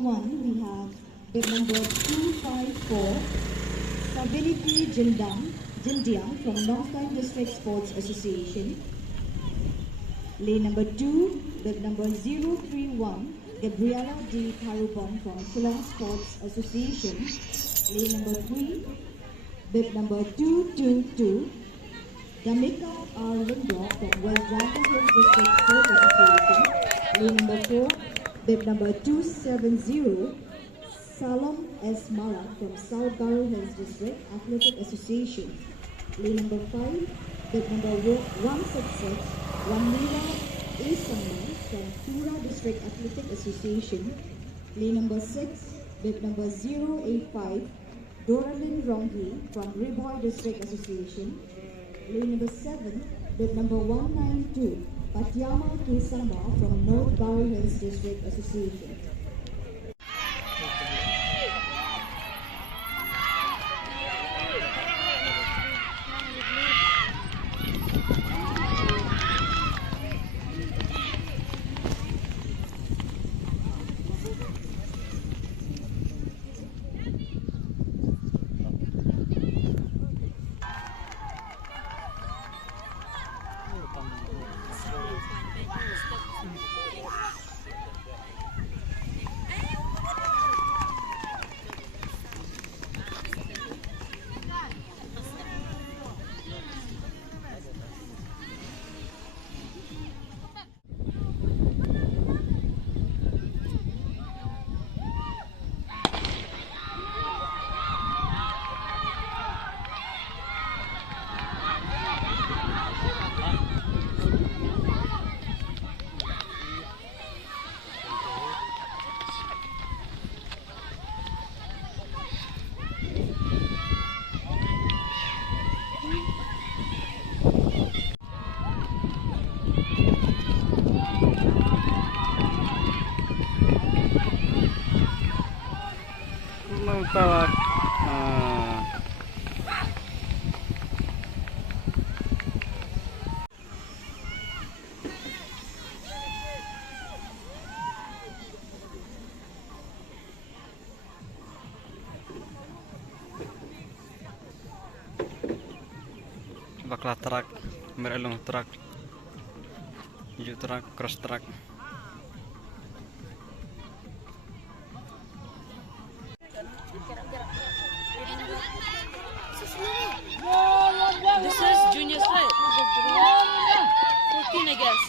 1, we have bid number 254, Savinity Jindiang from Nongkai District Sports Association. Lane number 2, bid number 031, Gabriela D. Parupon from Shillong Sports Association. Lane number 3, bid number 222, Damika R. Lindor from West Dragon Hills District Sports Association. Lane number 4, bid number 270, Salam S. Mara from South Garo Hills District Athletic Association. Lane number 5, bid number 166, Ramira A. Samman from Tura District Athletic Association. Lane number 6, bid number 085, Doralyn Rongi from Riboy District Association. Lane number 7, bid number 192, Patyama K. Samba from North Garo Hills District Association. Tawag. Bakla truk, merelong truk, hijau truk, cross truk. This is junior sled. 14, I guess.